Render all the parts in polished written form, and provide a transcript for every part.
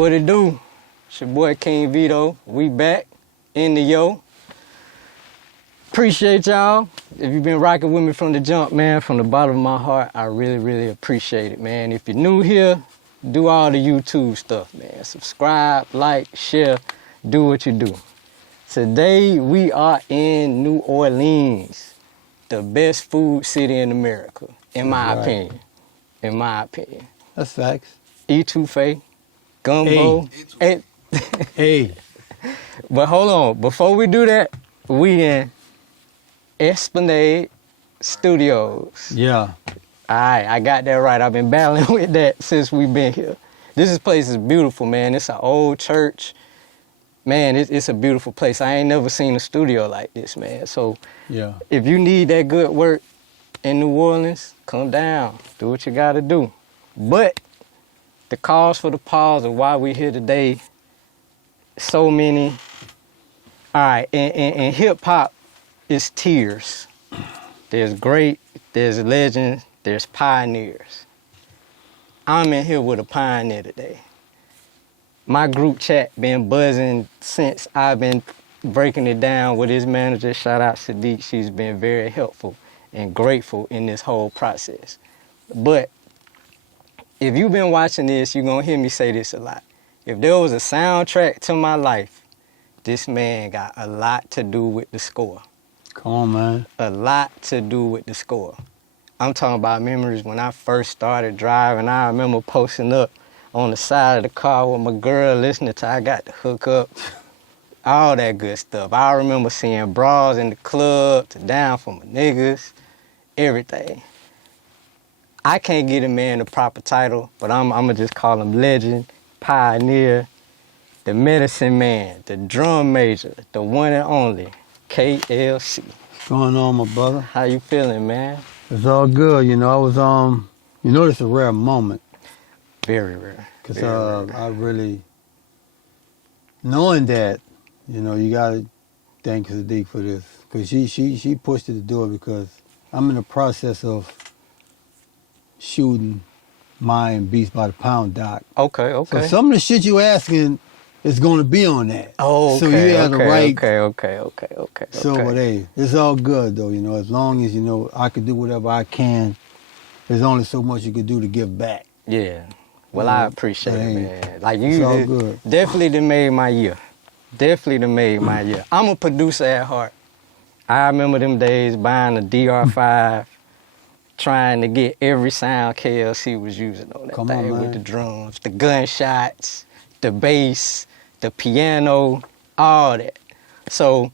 What it do? It's your boy King Vito. We back in the yo. Appreciate y'all. If you've been rocking with me from the jump, man, from the bottom of my heart, I really, really appreciate it, man. If you're new here, do all the YouTube stuff, man. Subscribe, like, share, do what you do. Today, we are in New Orleans, the best food city in America, in my opinion. In my opinion. That's facts. Etouffee, gumbo. Hey. But hold on, before we do that, we in Esplanade Studios. Yeah. All right, I got that right. I've been battling with that since we've been here. Place is beautiful, man. It's an old church. Man, it's a beautiful place. I ain't never seen a studio like this, man. So yeah, if you need that good work in New Orleans, come down. Do what you got to do. But the cause for the pause of why we here today, so many. All right, in hip-hop, it's tiers. There's great, there's legends, there's pioneers. I'm in here with a pioneer today. My group chat been buzzing since I've been breaking it down with his manager. Shout out Sadiq. She's been very helpful and grateful in this whole process. But if you've been watching this, you're going to hear me say this a lot. If there was a soundtrack to my life, this man got a lot to do with the score. Come on, man. A lot to do with the score. I'm talking about memories when I first started driving. I remember posting up on the side of the car with my girl listening to I Got to Hook Up, all that good stuff. I remember seeing bras in the club, to Down for My Niggas, everything. I can't give a man the proper title, but I'm going to just call him legend, pioneer, the medicine man, the drum major, the one and only, KLC. What's going on, my brother? How you feeling, man? It's all good. You know, I was, it's a rare moment. Very rare. Because I really, knowing that, you got to thank Sadiq for this. Because she pushed it to do it because I'm in the process of shooting my Beast by the Pound doc. Okay. So some of the shit you asking is going to be on that. Oh, okay. So you have the right. Okay. So, but hey, it's all good though, as long as, I can do whatever I can. There's only so much you can do to give back. Yeah. Well, I appreciate it, man. Like it's all good. Definitely done made my year. I'm a producer at heart. I remember them days buying a DR5, trying to get every sound KLC was using on that thing with the drums, the gunshots, the bass, the piano, all that. So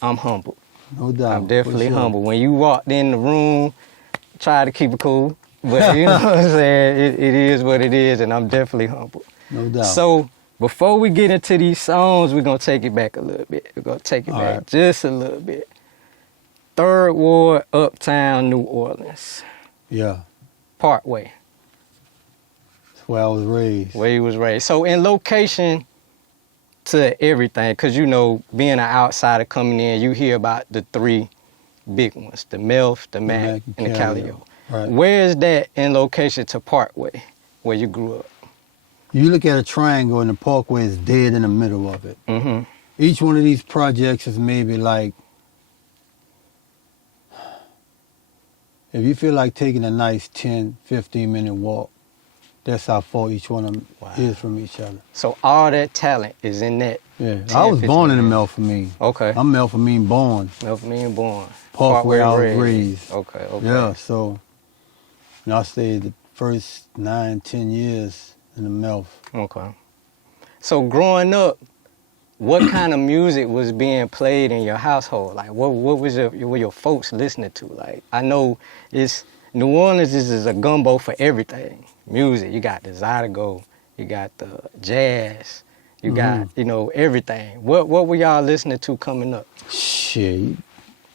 I'm humbled. No doubt. I'm definitely humbled. When you walked in the room, try to keep it cool. But you know what I'm saying? It is what it is, and I'm definitely humbled. No doubt. So before we get into these songs, we're going to take it back a little bit. We're going to take it back just a little bit. 3rd Ward, Uptown, New Orleans. Yeah. Parkway. That's where I was raised. Where you was raised. So in location to everything, because being an outsider coming in, you hear about the 3 big ones, the MILF, the Mac, and the Calio. Right. Where is that in location to Parkway, where you grew up? You look at a triangle and the Parkway is dead in the middle of it. Mm-hmm. Each one of these projects is maybe like, if you feel like taking a nice 10, 15-minute walk, that's how far each one of them is from each other. So all that talent is in that. Yeah, I was born in the Melphamine. Okay. I'm Melphamine born. Melphamine born. Parkway I was raised. Okay. Yeah, so I stayed the first 9, 10 years in the Melf. Okay. So growing up, what kind of music was being played in your household? Like, what was were your folks listening to? Like, I know New Orleans is a gumbo for everything. Music, you got the Zydeco, you got the jazz, you got, everything. What were y'all listening to coming up? Shit, you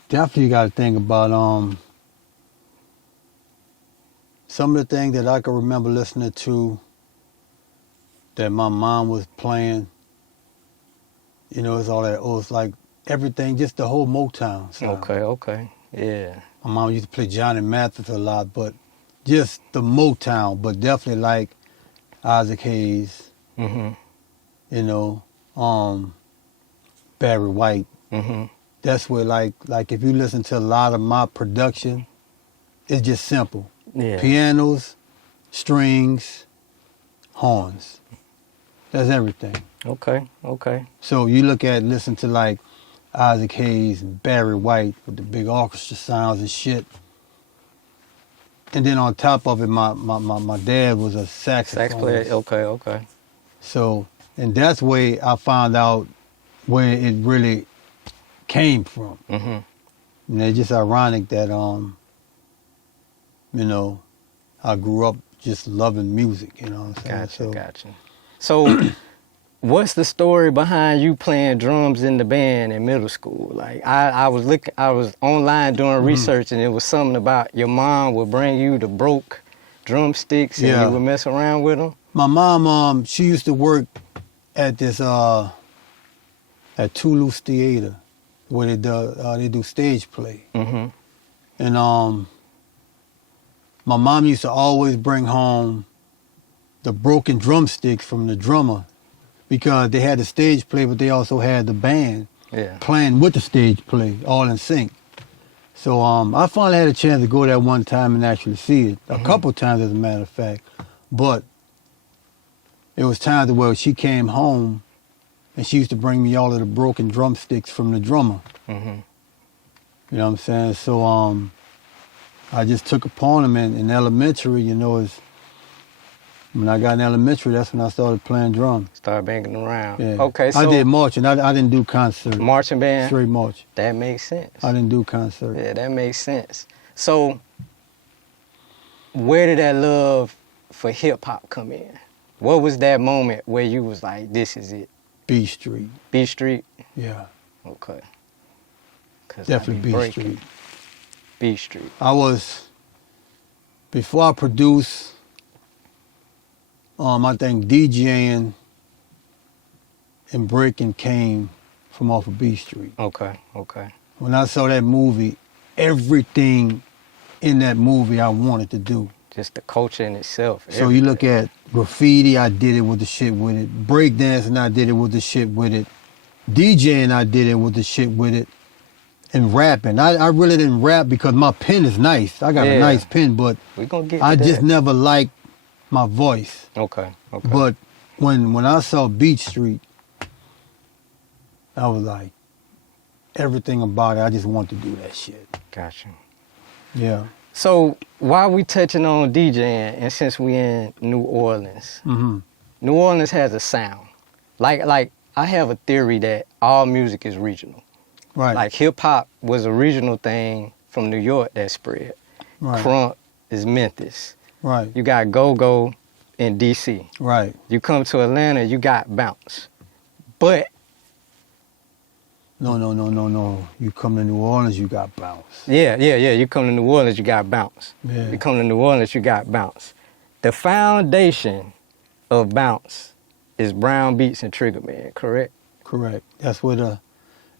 definitely got to think about some of the things that I can remember listening to that my mom was playing. It's all that, it's like everything, just the whole Motown sound. Okay, yeah. My mom used to play Johnny Mathis a lot, but just the Motown, but definitely like Isaac Hayes, Mm-hmm. You know, Barry White. Mm-hmm. That's where like if you listen to a lot of my production, it's just simple. Yeah. Pianos, strings, horns. That's everything. Okay. Okay. So you listen to like Isaac Hayes and Barry White with the big orchestra sounds and shit. And then on top of it, my dad was a Sax player. saxophonist. Okay. Okay. So, and that's where I found out where it really came from. Mm-hmm. And it's just ironic that, you know, I grew up just loving music, you know what I'm saying? Gotcha. So, what's the story behind you playing drums in the band in middle school? Like, I was online doing research, and it was something about your mom would bring you the broke drumsticks, and you would mess around with them. My mom, she used to work at this at Toulouse Theater, where they do stage play. Mm-hmm. And my mom used to always bring home the broken drumsticks from the drummer, because they had the stage play, but they also had the band playing with the stage play, all in sync. So I finally had a chance to go there one time and actually see it. A couple times, as a matter of fact. But it was times where she came home and she used to bring me all of the broken drumsticks from the drummer. Mm-hmm. You know what I'm saying? So I just took upon them in elementary, you know, when I got in elementary, that's when I started playing drums. Start banging around. Yeah. Okay, so I did marching. I didn't do concert. Marching band? Straight march. That makes sense. I didn't do concert. Yeah, that makes sense. So, where did that love for hip-hop come in? What was that moment where you was like, this is it? B Street. B Street? Yeah. Okay. Definitely B Street. B Street. Before I produced, I think DJing and breaking came from off of B Street. Okay. When I saw that movie, everything in that movie I wanted to do. Just the culture in itself. So you look at graffiti, I did it with the shit with it. Breakdancing, I did it with the shit with it. DJing, I did it with the shit with it. And rapping. I really didn't rap because my pen is nice. I got a nice pen, but I just never liked my voice. Okay. But when I saw Beach Street, I was like, everything about it, I just want to do that shit. Gotcha. Yeah. So while we touching on DJing, and since we in New Orleans, New Orleans has a sound. Like I have a theory that all music is regional. Right. Like hip hop was a regional thing from New York that spread. Right. Crunk is Memphis. Right. You got go-go in DC. Right. You come to Atlanta, you got bounce. But No. You come to New Orleans, you got bounce. Yeah. You come to New Orleans, you got bounce. Yeah. You come to New Orleans, you got bounce. The foundation of bounce is Brown Beats and Trigger Man, correct? Correct. That's where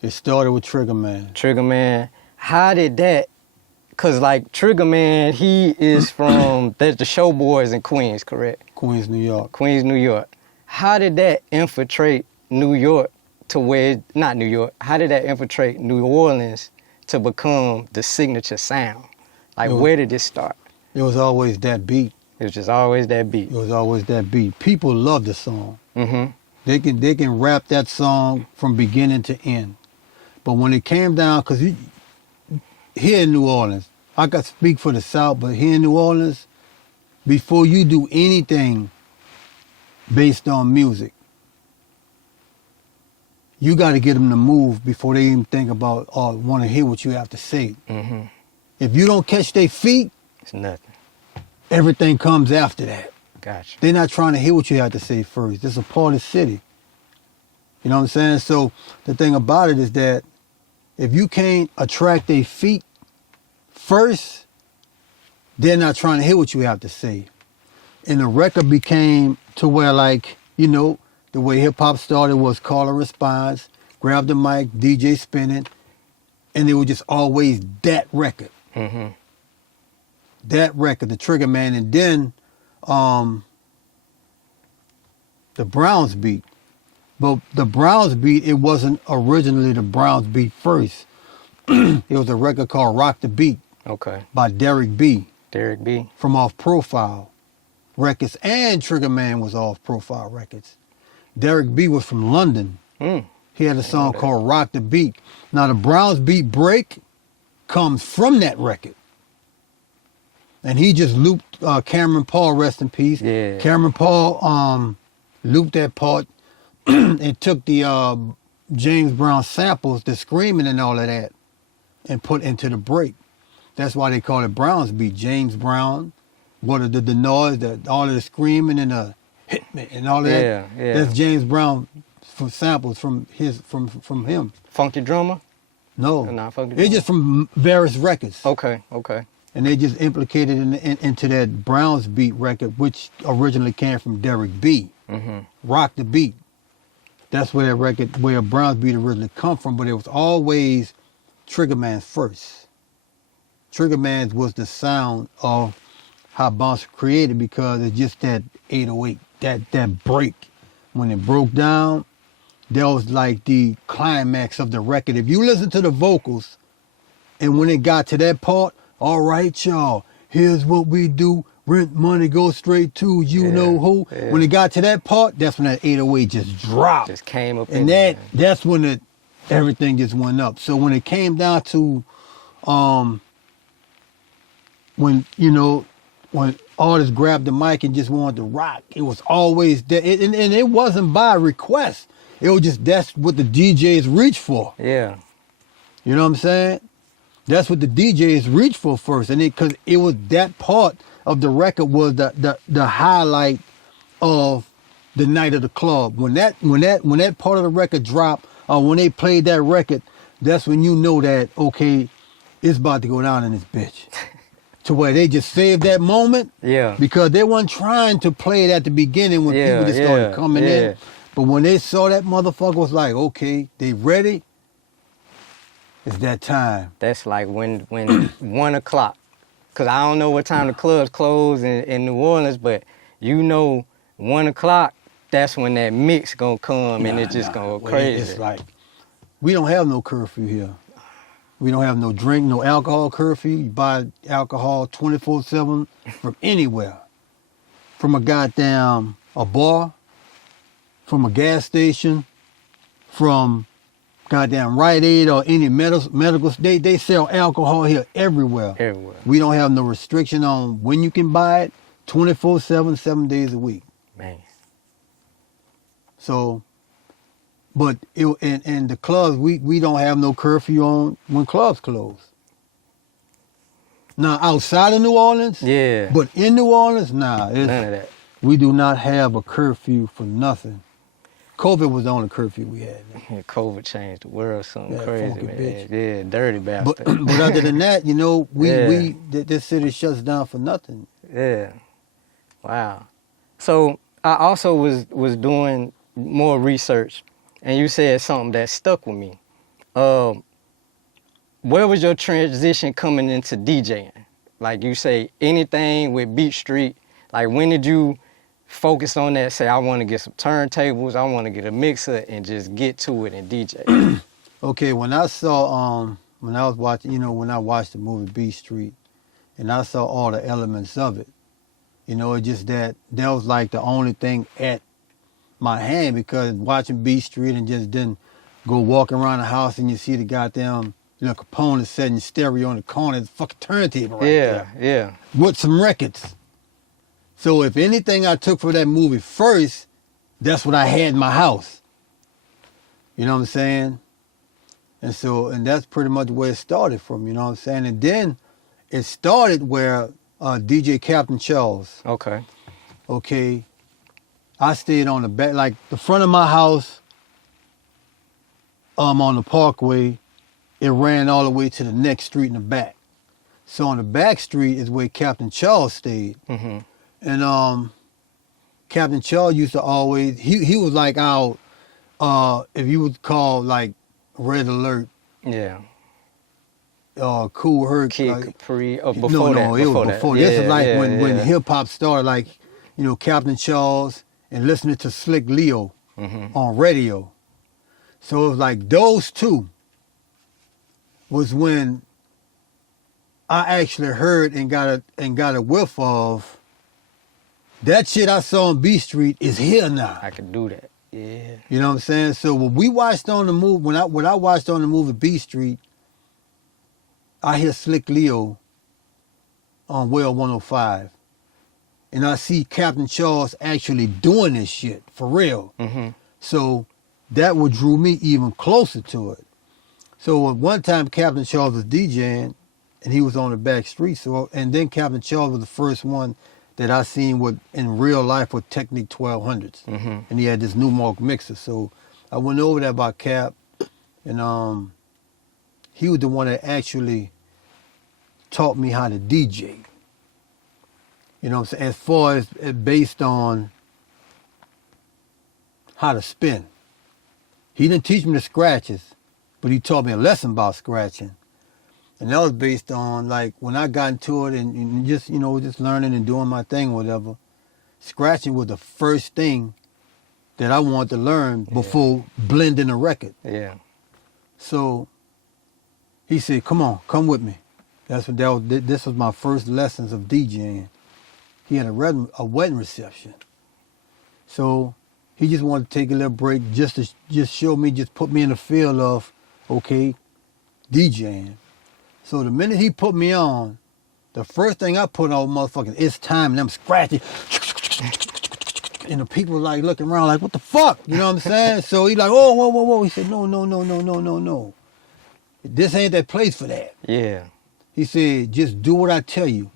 it started with Trigger Man. Trigger Man, how did that? Cause like Trigger Man, he is from the Showboys in Queens, correct? Queens, New York. Queens, New York. How did that infiltrate New York to where, not New York, how did that infiltrate New Orleans to become the signature sound? Like where did it start? It was always that beat. It was just always that beat. It was always that beat. People love the song. Mm-hmm. They can rap that song from beginning to end. But when it came down, because here in New Orleans, I can speak for the South, but here in New Orleans, before you do anything based on music, you got to get them to move before they even think about or want to hear what you have to say. Mm-hmm. If you don't catch their feet, It's nothing. everything comes after that. Gotcha. They're not trying to hear what you have to say first. This is a part of the city. You know what I'm saying? So the thing about it is that if you can't attract their feet first, they're not trying to hear what you have to say. And the record became to where, like, you know, the way hip-hop started was call and response, grab the mic, DJ spin it, and it was just always that record. Mm-hmm. That record, the Trigger Man. And then the Browns beat. But the Browns beat, it wasn't originally the Browns beat first. It was a record called Rock the Beat Okay. by Derek B. Derek B. from Off Profile Records, and Trigger Man was Off Profile Records. Derek B was from London. Mm. He had a song called Rock the Beat. Now the Browns beat break comes from that record. And he just looped Cameron Paul, rest in peace. Yeah. Cameron Paul looped that part and took the James Brown samples, the screaming and all of that, and put into the break. That's why they call it Browns beat. James Brown, what the noise, all of the screaming and the hit me and all of that. Yeah, yeah. That's James Brown from samples from him. Funky Drummer? No, Not Funky it's Drummer? just from various records. Okay. And they just implicated into that Browns beat record, which originally came from Derek B. Mm-hmm. Rock the Beat. That's where that record, where Browns beat originally come from, but it was always Trigger Man's first. Trigger Man's was the sound of how Bounce created, because it's just that 808, that break. When it broke down, that was like the climax of the record. If you listen to the vocals, and when it got to that part, all right, y'all, here's what we do. Rent money goes straight to you know who. Yeah. When it got to that part, that's when that 808 just dropped. Just came up. And that's when everything just went up. So when it came down to when artists grabbed the mic and just wanted to rock, it was always that, and it wasn't by request. It was just, that's what the DJs reach for. Yeah. You know what I'm saying? That's what the DJs reach for first, and because it was that part of the record was the highlight of the night of the club. When that part of the record dropped, or when they played that record, that's when you know that, okay, it's about to go down in this bitch. To where they just saved that moment. Yeah. Because they weren't trying to play it at the beginning when people just started coming in. But when they saw that motherfucker, was like, okay, they ready. It's that time. That's like when 1 o'clock. Because I don't know what time the clubs close in New Orleans, but 1 o'clock, that's when that mix gonna come and it's just gonna go crazy. It's like, we don't have no curfew here. We don't have no drink, no alcohol curfew. You buy alcohol 24/7 from anywhere. From a bar, from a gas station, from goddamn Rite Aid or any medical, they sell alcohol here everywhere. Everywhere. We don't have no restriction on when you can buy it, 24/7, 7 days a week. Man. So, but in the clubs, we don't have no curfew on when clubs close. Now, outside of New Orleans, Yeah. but in New Orleans, nah. None of that. We do not have a curfew for nothing. COVID was the only curfew we had. Yeah, COVID changed the world, something That crazy, funky man. bitch. Yeah, dirty bastard. But other than that, Yeah. this city shuts down for nothing. Yeah. Wow. So I also was doing more research, and you said something that stuck with me. Where was your transition coming into DJing? Like you say, anything with Beat Street. Like when did you focus on that? Say, I want to get some turntables, I want to get a mixer, and just get to it and DJ. Okay, when I saw when I was watching, when I watched the movie Beat Street, and I saw all the elements of it, it's just that was like the only thing at my hand, because watching Beat Street and just then go walking around the house and you see the goddamn components setting stereo on the corner, it's a fucking turntable right there. Yeah. With some records. So if anything I took for that movie first, that's what I had in my house. You know what I'm saying? And that's pretty much where it started from, you know what I'm saying? And then it started where DJ Captain Charles. Okay. I stayed on the back, like the front of my house, on the Parkway, it ran all the way to the next street in the back. So on the back street is where Captain Charles stayed. Mm-hmm. And Captain Charles used to always, he was like our, if you would call like Red Alert. Yeah. Cool Herc. Kid Capri. Before that. No, it was before. Yeah, this is like yeah, when yeah. hip hop started, like, Captain Charles and listening to Slick Leo Mm-hmm. on radio. So it was like those two was when I actually heard and got a whiff of that shit I saw on B Street is here now. I could do that. Yeah. You know what I'm saying? So when we watched on the movie, when I watched on the movie B Street, I hear Slick Leo on Well 105. And I see Captain Charles actually doing this shit for real. Mm-hmm. So that what drew me even closer to it. So at one time Captain Charles was DJing and he was on the back street. So and then Captain Charles was the first one that I seen with in real life with Technic 1200s. Mm-hmm. And he had this new Mark mixer. So I went over there by Cap and he was the one that actually taught me how to DJ. You know what I'm saying? As far as based on how to spin. He didn't teach me the scratches, but he taught me a lesson about scratching. And that was based on, like, when I got into it and just, you know, just learning and doing my thing or whatever, scratching was the first thing that I wanted to learn before blending a record. Yeah. So he said, come on, come with me. This was my first lessons of DJing. He had a wedding reception. So he just wanted to take a little break just to show me, just put me in the field of, okay, DJing. So the minute he put me on, the first thing I put on, motherfucking, it's time, and I'm scratching. And the people like looking around like, what the fuck? You know what I'm saying? So he like, oh, whoa, whoa, whoa. He said, no. This ain't that place for that. Yeah. He said, just do what I tell you.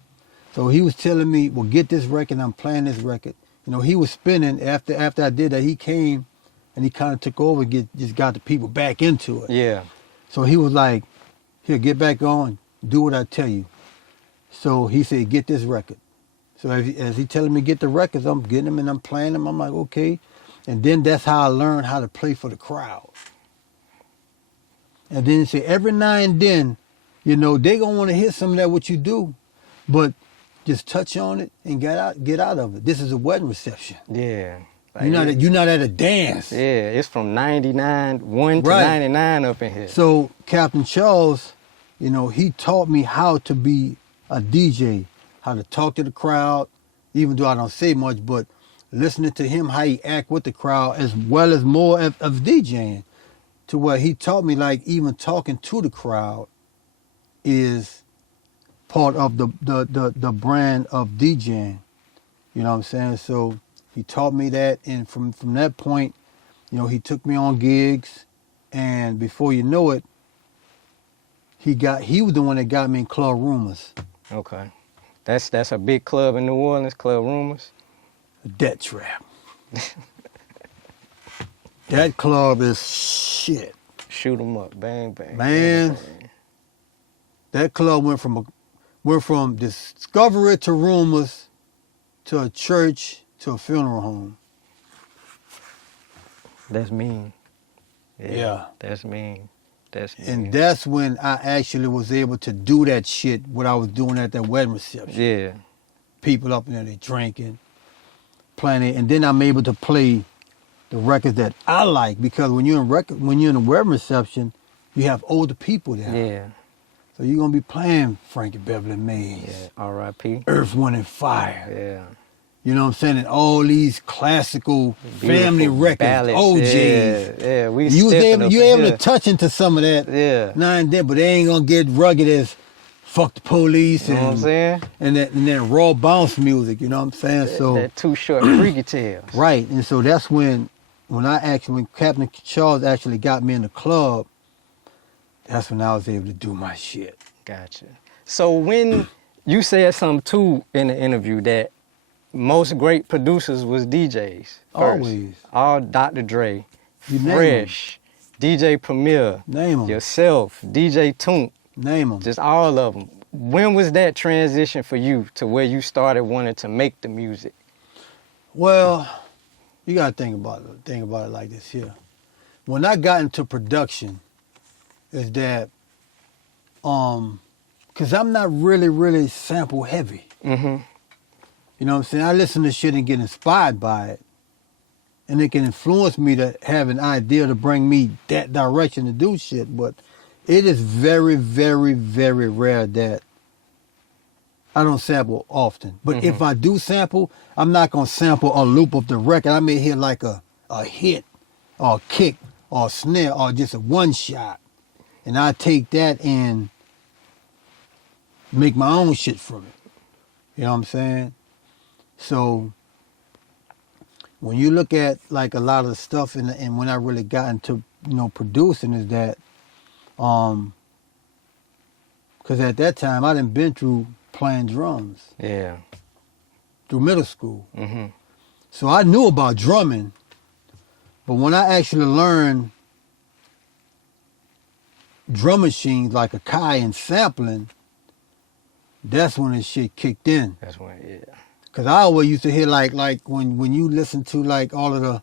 So he was telling me, well, get this record, I'm playing this record. You know, he was spinning. After I did that, he came and he kind of took over and just got the people back into it. Yeah. So he was like, here, get back on, do what I tell you. So he said, get this record. So as he telling me get the records, I'm getting them and I'm playing them. I'm like, okay. And then that's how I learned how to play for the crowd. And then he said, every now and then, you know, they gonna want to hear some of that what you do, but just touch on it and get out of it. This is a wedding reception. Yeah. Like You're not at a dance. Yeah, it's from 99, 1 to Right. 99 up in here. So Captain Charles, you know, he taught me how to be a DJ, how to talk to the crowd, even though I don't say much, but listening to him, how he act with the crowd, as well as more of DJing, to where he taught me, like, even talking to the crowd is part of the brand of DJing. You know what I'm saying? So he taught me that, and from that point, you know, he took me on gigs, and before you know it, he was the one that got me in Club Rumors. Okay. That's a big club in New Orleans, Club Rumors. Death Trap. That club is shit. Shoot 'em up, bang, bang. Man. Bang, bang. That club went from Discovery to Rumors to a church to a funeral home. That's mean. Yeah. That's mean. That's mean. And that's when I actually was able to do that shit, what I was doing at that wedding reception. Yeah. People up in there, they drinking, playing it, and then I'm able to play the records that I like, because when you're in a wedding reception, you have older people there. Yeah. So you're gonna be playing Frankie Beverly Mays, Yeah. R.I.P. Earth, Wind and Fire. Yeah. You know what I'm saying? And all these classical family Beautiful records, ballads. OJs. Yeah. We You stepping up able in to touch into some of that Yeah. now and then, but they ain't gonna get rugged as Fuck the Police You know what I'm saying? and then raw bounce music. You know what I'm saying? So That Too Short Freaky Tales. right, and so that's when Captain Charles actually got me in the club. That's when I was able to do my shit. Gotcha. So when you said something too in the interview that most great producers was DJs first. Always. All Dr. Dre, You name 'em. Fresh, DJ Premier, Name 'em. yourself, DJ Toon, Name them. just all of them. When was that transition for you to where you started wanting to make the music? Well, you gotta think about it like this here. When I got into production, is that cause I'm not really sample heavy. Mm-hmm. You know what I'm saying? I listen to shit and get inspired by it. and it can influence me to have an idea to bring me that direction to do shit. But it is very, very, very rare that I don't sample often. But if I do sample, I'm not gonna sample a loop of the record. I may hear like a hit or a kick or a snare or just a one shot. And I take that and make my own shit from it. You know what I'm saying? So when you look at like a lot of the stuff and when I really got into, producing is that, because at that time I done been through playing drums. Yeah. Through middle school. Mm-hmm. So I knew about drumming, but when I actually learned drum machines like Akai and sampling, that's when this shit kicked in. That's when, yeah. Cause I always used to hear like when you listen to like all of the,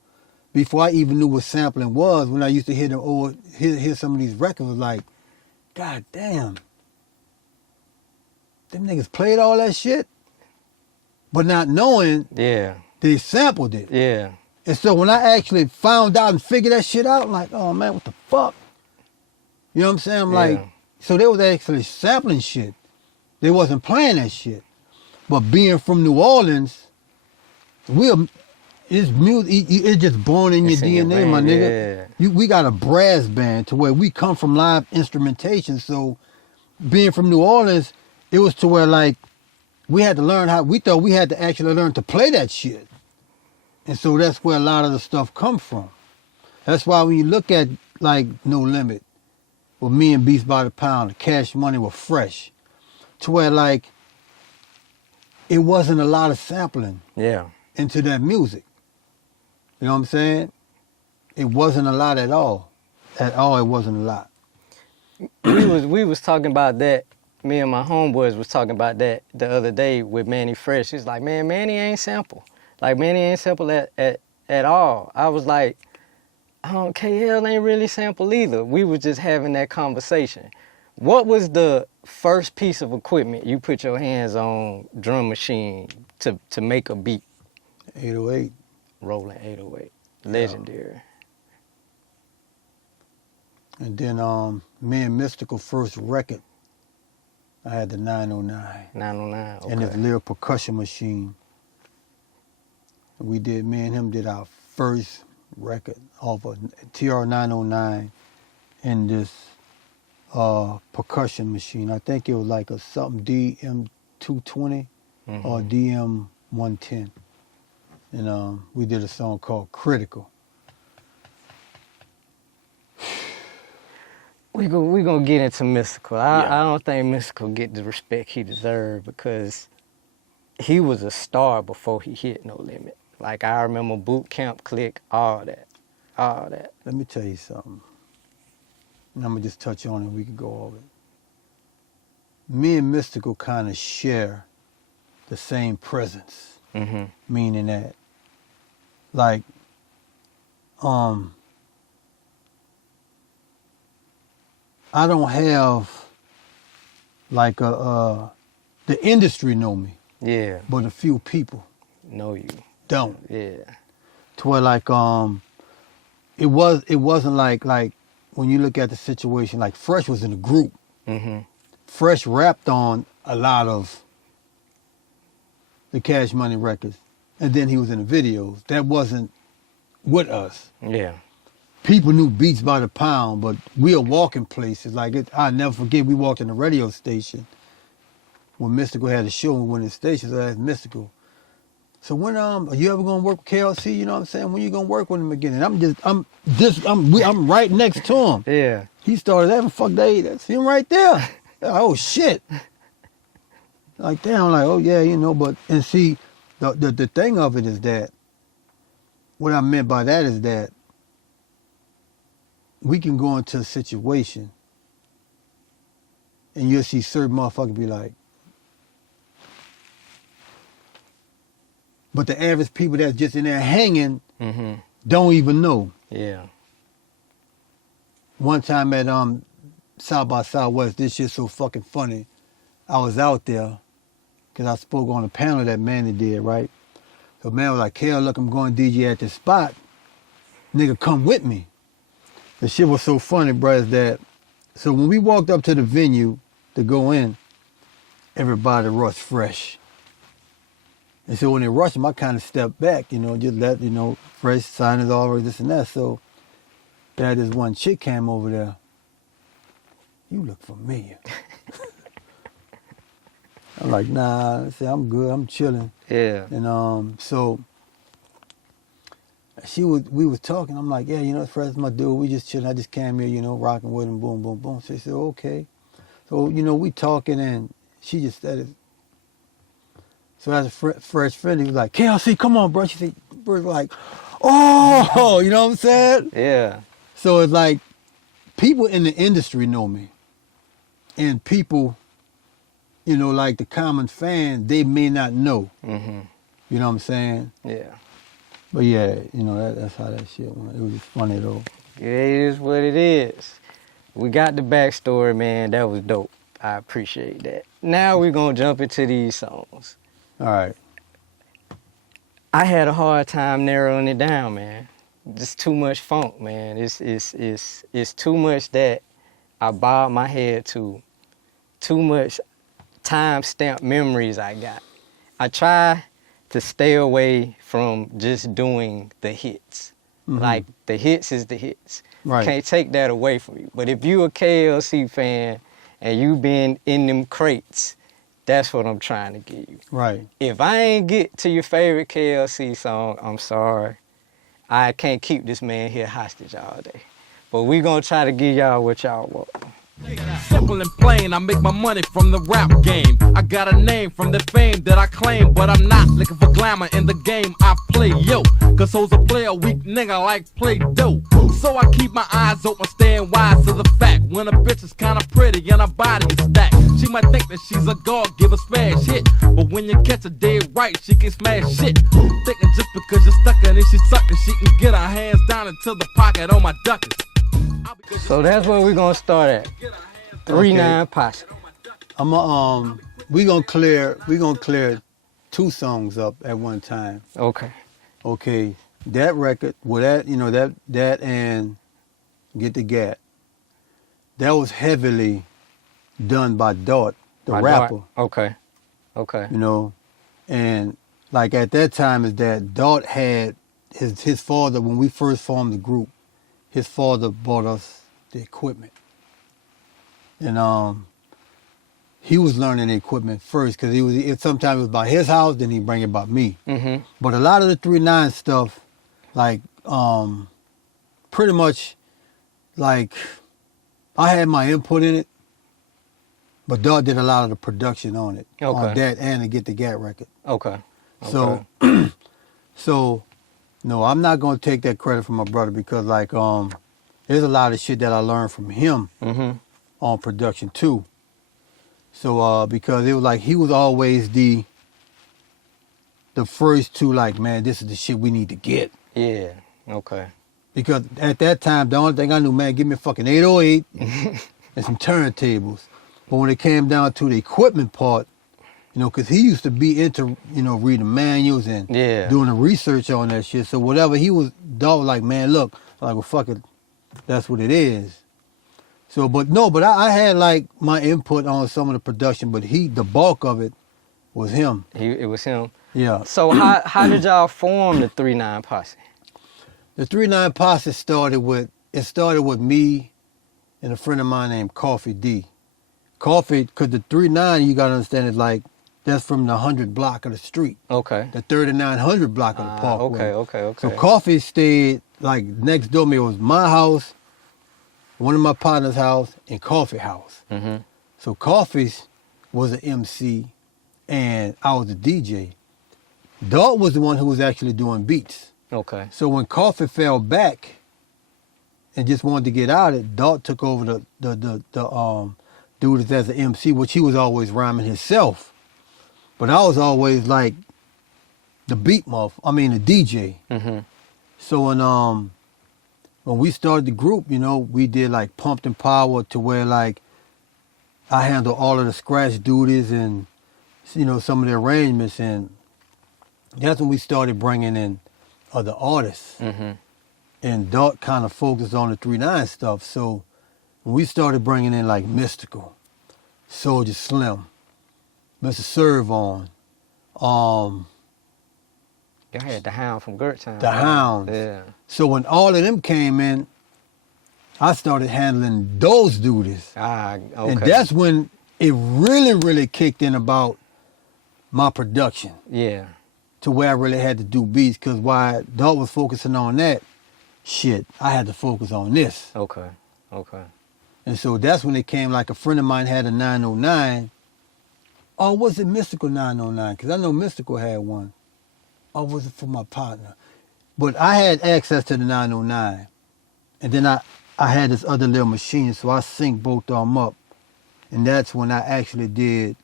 before I even knew what sampling was, when I used to hear hear some of these records, was like, God damn, them niggas played all that shit, but not knowing Yeah. they sampled it. Yeah. And so when I actually found out and figured that shit out, I'm like, oh man, what the fuck? You know what I'm saying? I'm like, so they was actually sampling shit. They wasn't playing that shit. But being from New Orleans, it's music. It's just born in It's your in DNA, your my brain, nigga. yeah. We got a brass band to where we come from live instrumentation. So being from New Orleans, it was to where like we had to learn how. We thought we had to actually learn to play that shit. And so that's where a lot of the stuff come from. That's why when you look at like No Limit, with me and Beats by the Pound, the Cash Money were fresh. To where like it wasn't a lot of sampling into that music. You know what I'm saying? It wasn't a lot at all. At all, it wasn't a lot. we was talking about that. Me and my homeboys was talking about that the other day with Manny Fresh. He's like, man, Manny ain't sample. Like, Manny ain't sample at all. I was like, KL ain't really sample either. We was just having that conversation. What was the first piece of equipment you put your hands on drum machine to make a beat? 808. Rolling 808. Legendary. And then me and Mystikal first record, I had the 909. 909, okay. And this little percussion machine. Me and him did our first record off a TR-909 in this percussion machine. I think it was like something DM220 or DM110. And we did a song called Critical. We gonna get into Mystikal. I don't think Mystikal get the respect he deserved because he was a star before he hit No Limit. Like, I remember Boot Camp, Click, all that. Let me tell you something. And I'm going to just touch on it and we can go over it. Me and Mystikal kind of share the same presence. Mm-hmm. Meaning that, like, I don't have, like, the industry know me. Yeah. But a few people Know you. don't. Yeah. To where, like, it wasn't like when you look at the situation, like Fresh was in a group. Mm-hmm. Fresh rapped on a lot of the Cash Money records, and then he was in the videos. That wasn't with us. Yeah. People knew Beats by the Pound, but we were walking places. Like, I'll never forget, we walked in the radio station when Mystikal had a show and we went in the station. So I asked Mystikal, so when are you ever gonna work with KLC? You know what I'm saying? When you gonna work with him again? And I'm right next to him. Yeah. He started laughing. Fuck, that's him right there. Oh shit. Like, damn. I'm like, oh yeah, But and see, the thing of it is that what I meant by that is that we can go into a situation and you'll see certain motherfuckers be like, but the average people that's just in there hanging don't even know. Yeah. One time at South by Southwest, this shit's so fucking funny. I was out there because I spoke on a panel that Manny did, right? So man was like, "Kale, look, I'm going DJ at this spot." nigga, come with me. The shit was so funny, bro, is that, so when we walked up to the venue to go in, everybody rushed fresh. And so when they rushed him, I kind of stepped back, just let, fresh signers already, this and that. So that this one chick came over there. You look familiar. I'm like, nah, I said, I'm good, I'm chilling. Yeah. And so we was talking, I'm like, yeah, Fred's my dude, we just chilling, I just came here, rocking with him, boom, boom, boom. So she said, okay. So, we talking and she just said it. So as a fresh friend, he was like, KLC, come on, bro. She said, bro, like, oh, you know what I'm saying? Yeah. So it's like, people in the industry know me. And people, like the common fan, they may not know. Mm-hmm. You know what I'm saying? Yeah. But yeah, that's how that shit went. It was just funny though. It is what it is. We got the backstory, man. That was dope. I appreciate that. Now we're going to jump into these songs. All right. I had a hard time narrowing it down, man. Just too much funk, man. It's too much that I bowed my head to. Too much time-stamped memories I got. I try to stay away from just doing the hits. Mm-hmm. Like, the hits is the hits. Right. Can't take that away from you. But if you a KLC fan and you been in them crates, that's what I'm trying to give you. Right. If I ain't get to your favorite KLC song, I'm sorry. I can't keep this man here hostage all day. But we gonna try to give y'all what y'all want. Simple and plain, I make my money from the rap game. I got a name from the fame that I claim, but I'm not looking for glamour in the game I play, yo. Cause so's a player, weak nigga like play dope. So I keep my eyes open, staying wise to the fact. When a bitch is kinda pretty and her body is stacked, she might think that she's a god, give a smash hit. But when you catch her dead right, she can smash shit. Thinking just because you're stuck and she's sucking, she can get her hands down into the pocket on my duckers. So that's where we're gonna start at. 3-9 Posse. We gonna clear 2 songs up at one time. Okay. Okay, that record, well that and Get the Gat, that was heavily done by Dot, the rapper. Okay. Okay. And like at that time is that Dot had his father, when we first formed the group, his father bought us the equipment. And he was learning the equipment first because sometimes it was by his house, then he'd bring it by me. Mm-hmm. But a lot of the 3-9 stuff, like pretty much like I had my input in it, but Dog did a lot of the production on it. Okay. On that and the Get the Gat record. Okay. So no, I'm not gonna take that credit from my brother because like there's a lot of shit that I learned from him. Mm-hmm. On production too. So because it was like he was always the first to like, man, this is the shit we need to get. Yeah. Okay. Because at that time the only thing I knew, man, give me a fucking 808 and some turntables. But when it came down to the equipment part, because he used to be into, reading manuals and doing the research on that shit. So whatever Dog was like, man, look, I'm like, well, fuck it, that's what it is. So, but I had like my input on some of the production, but the bulk of it was him. It was him. Yeah. So how did y'all form the 3-9 Posse? The 3-9 Posse started with me and a friend of mine named Coffee D. Coffee, because the 3-9, you gotta understand, is like, that's from the 100 block of the street. Okay. The 3900 block of the Parkway. Okay. So Coffee stayed like next door to me. It was my house, one of my partner's house, and Coffee house. Mm-hmm. So Coffee's was an MC, and I was a DJ. Dog was the one who was actually doing beats. Okay. So when Coffee fell back and just wanted to get out of it, Dog took over the dude as an MC, which he was always rhyming himself. But I was always like the the DJ. Mm-hmm. So when we started the group, we did like Pumped and Power to where like I handled all of the scratch duties and some of the arrangements, and that's when we started bringing in other artists. Mm-hmm. and Dot kind of focused on the 3-9 stuff. So when we started bringing in like Mystikal, Soulja Slim, Mr. Servon, Y'all had the Hound from Gerttown. the Hounds. Yeah. So when all of them came in, I started handling those duties. Okay. And that's when it really, really kicked in about my production Yeah. to where I really had to do beats, because while Dot was focusing on that shit, I had to focus on this. Okay. Okay. And so that's when it came, like a friend of mine had a 909. Or was it Mystikal 909? Because I know Mystikal had one. Or was it for my partner? But I had access to the 909. And then I had this other little machine, so I synced both of them up. And that's when I actually did,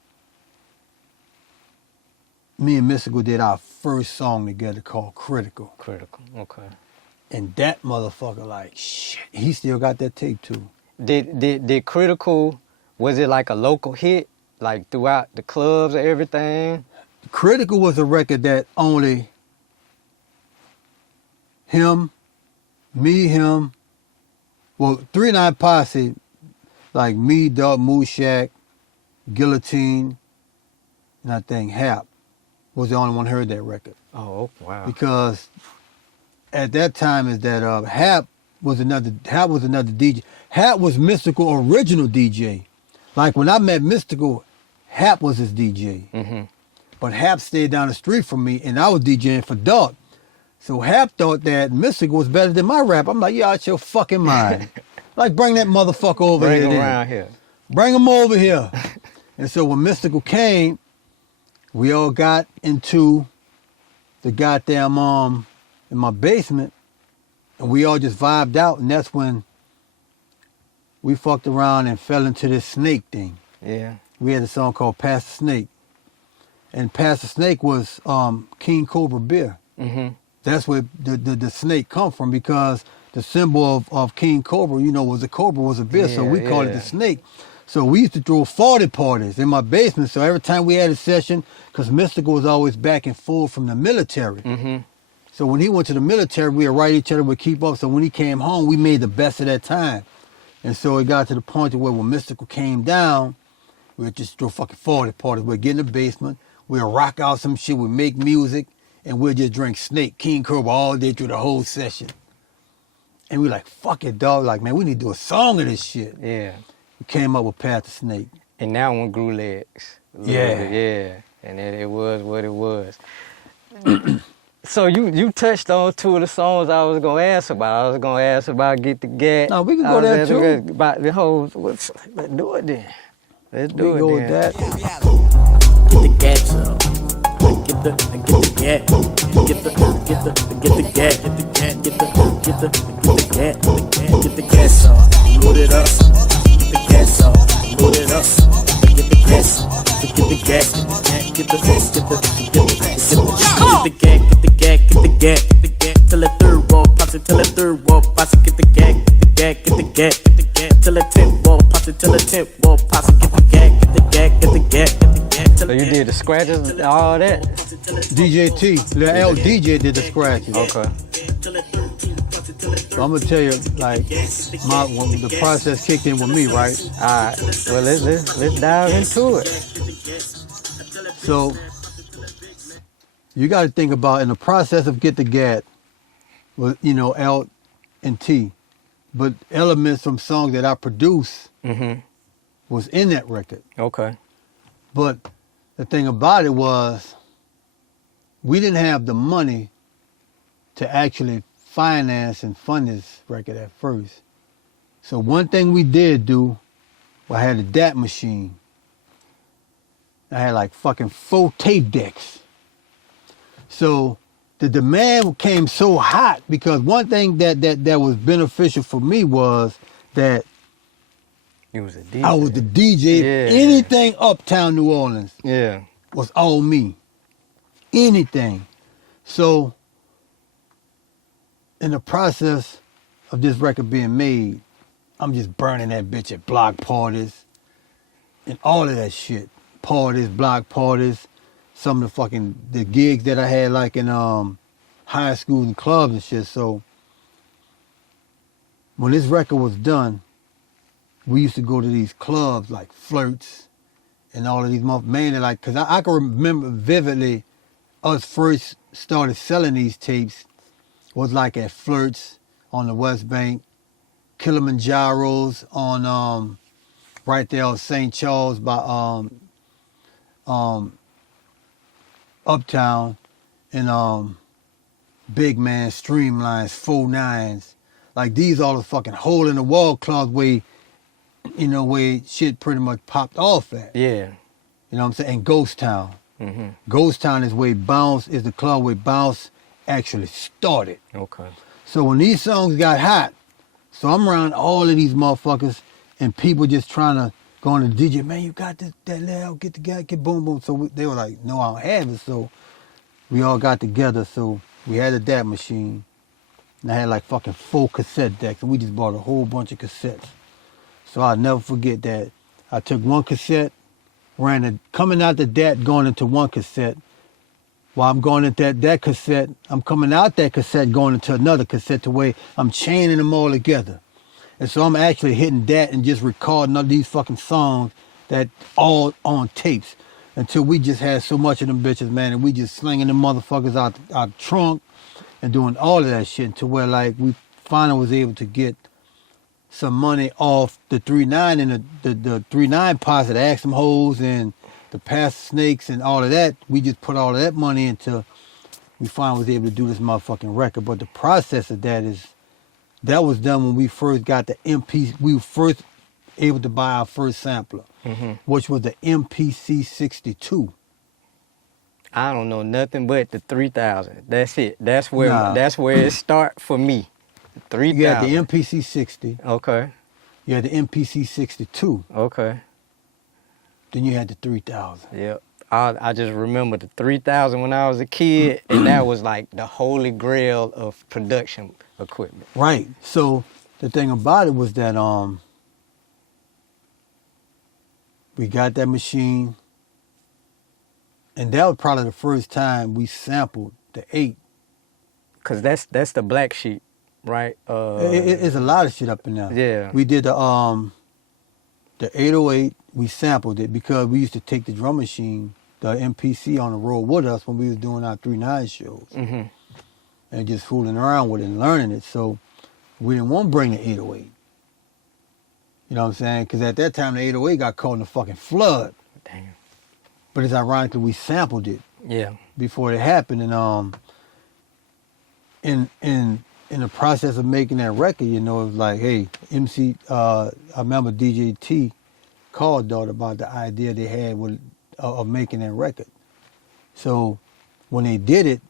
me and Mystikal did our first song together called Critical. Critical. Okay. And that motherfucker, like, shit, he still got that tape too. Did Critical, was it like a local hit, like throughout the clubs or everything? Critical was a record that only him, him, well, 3-9 Posse, like me, Dog, Mooshak, Guillotine, and I think Hap was the only one who heard that record. Oh, wow. Because at that time is that Hap was another DJ. Hap was Mystikal original DJ. Like when I met Mystikal, Hap was his DJ. Mm-hmm. But Hap stayed down the street from me, and I was DJing for Dot. So Hap thought that Mystikal was better than my rap. I'm like, you out your fucking mind. Like, bring that motherfucker over here. Bring him then. around here. Bring him over here. And so when Mystikal came, we all got into the goddamn in my basement, and we all just vibed out, and that's when we fucked around and fell into this snake thing. Yeah. We had a song called Pass the Snake. And Pass the Snake was King Cobra beer. Mm-hmm. That's where the snake come from, because the symbol of King Cobra, was a cobra, was a beer, so we called it the snake. So we used to throw 40 parties in my basement. So every time we had a session, because Mystikal was always back and forth from the military. Mm-hmm. So when he went to the military, we would write each other, would keep up. So when he came home, we made the best of that time. And so it got to the point where when Mystikal came down, we would just throw fucking 40 parties. We'd get in the basement, we'd rock out some shit, we'd make music, and we'd just drink Snake, King Cobra all day through the whole session. And we like, fuck it, dog. Like, man, we need to do a song of this shit. Yeah. We came up with Path the Snake. And that one grew legs. Yeah. Yeah. And it was what it was. So you touched on two of the songs I was gonna ask about. I was gonna ask about Get the Gat. No, we can go there too. About the whole. Let's do it then. Let's do it. Go then. with that. Get the gat up. Get the gat. Get the gat. Get the gat. Get the gas up. Load it up. Get the gas up. Load it up. Get the gas. Get the gas. Get the gat. Till the third wall posse. Till the third wall posse. Get the gat. Get the gat. Till the 10th wall posse. Till the 10th wall posse. Get the gat. Get the gat. Get the gat. So you did the scratches, all that? DJ T, Lil L DJ did the scratches. Okay. So I'm gonna tell you, like, when the process kicked in with me, right? All right. Well, let's dive into it. So you got to think about, in the process of Get the Gat, with L and T, but elements from songs that I produced was in that record. Okay. But the thing about it was, we didn't have the money to actually finance and fund this record at first. So one thing we did do, I had a DAT machine. I had like fucking 4 tape decks. So the demand came so hot, because one thing that was beneficial for me was that You was a DJ. I was the DJ. Yeah. Anything uptown New Orleans Yeah. was all me. Anything. So in the process of this record being made, I'm just burning that bitch at block parties and all of that shit. Parties, block parties, some of the gigs that I had like in high school and clubs and shit. So when this record was done, we used to go to these clubs like Flirts and all of these mainly like, cause I can remember vividly us first started selling these tapes was like at Flirts on the West Bank, Kilimanjaro's on right there on St. Charles by Uptown, and Big Man, Streamlines, 49s. Like these all the fucking hole in the wall clubs where, you know, where shit pretty much popped off at. Yeah. You know what I'm saying? And Ghost Town. Mm-hmm. Ghost Town is where Bounce, is the club where Bounce actually started. Okay. So when these songs got hot, so I'm around all of these motherfuckers and people just trying to go on the DJ, man, you got this, that loud, get the guy, get boom, boom. So they were like, no, I don't have it. So we all got together. So we had a DAT machine. And I had like fucking 4 cassette decks. And we just bought a whole bunch of cassettes. So I'll never forget that. I took one cassette, ran it, coming out the DAT, going into one cassette. While I'm going into that cassette, I'm coming out that cassette, going into another cassette to where I'm chaining them all together. And so I'm actually hitting that and just recording all these fucking songs that all on tapes until we just had so much of them bitches, man, and we just slinging them motherfuckers out the trunk and doing all of that shit to where like we finally was able to get some money off the 3-9 and the 3-9 posse, the Ask Them Hoes and the Past Snakes and all of that. We just put all of that money into, we finally was able to do this motherfucking record. But the process of that is, that was done when we first got the MP, we were first able to buy our first sampler, which was the MPC 62. I don't know nothing but the 3000. That's it. That's where Nah. that's where it start for me. 3000. You had the MPC 60, Okay. you had the MPC 62, Okay. then you had the 3000. Yep. I just remember the 3000 when I was a kid, and that was like the holy grail of production equipment. Right. So the thing about it was that we got that machine, and that was probably the first time we sampled the 8. Cause that's the black sheep, right? It's a lot of shit up in there. Yeah. We did the 808. We sampled it because we used to take the drum machine, the MPC, on the road with us when we was doing our 3-9 shows, and just fooling around with it and learning it. So we didn't want to bring the 808. You know what I'm saying? Because at that time the 808 got caught in the fucking flood. Damn. But it's ironic that we sampled it Yeah. before it happened, and in the process of making that record, you know, it was like, hey, I remember DJ T called Daughter about the idea they had of making that record. So when they did it,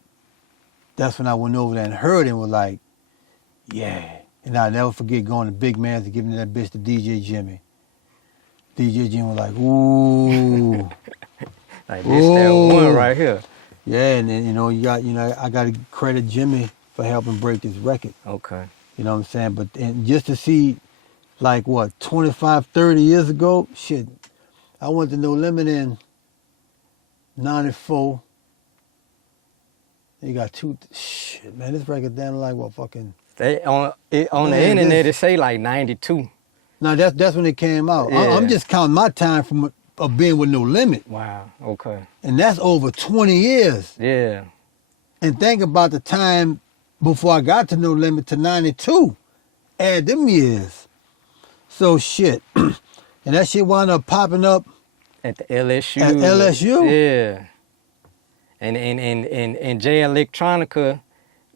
that's when I went over there and heard it and was like, yeah. And I'll never forget going to Big Man's and giving that bitch to DJ Jimmy. DJ Jimmy was like, ooh. Like this, that one right here. Yeah, and then, I got to credit Jimmy for helping break this record. Okay. You know what I'm saying? But and just to see, like, what, 25, 30 years ago? Shit, I went to No Limit in 94. You got shit, man, this record damn like what fucking... They on the Man, internet it say like 92. No, that's when it came out. Yeah. I'm just counting my time of being with No Limit. Wow. Okay. And that's over 20 years. Yeah. And think about the time before I got to No Limit to 92. Add them years. So shit. And that shit wound up popping up At the LSU. at LSU. Yeah. And Jay Electronica